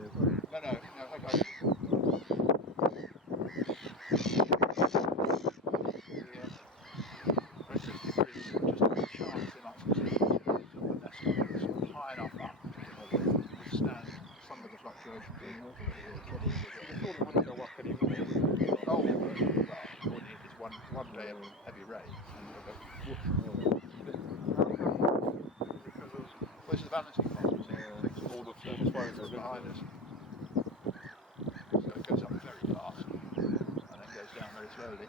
Okay. It's just a good chance they might succeed to put their sort of high enough up to withstand some of the fluctuation. You thought it wouldn't go up anymore. Oh, well, all you need is one day of heavy rain and it'll go. Well, this is the balancing problem, takes all the swelling behind us. So it goes up very fast and then goes down very slowly.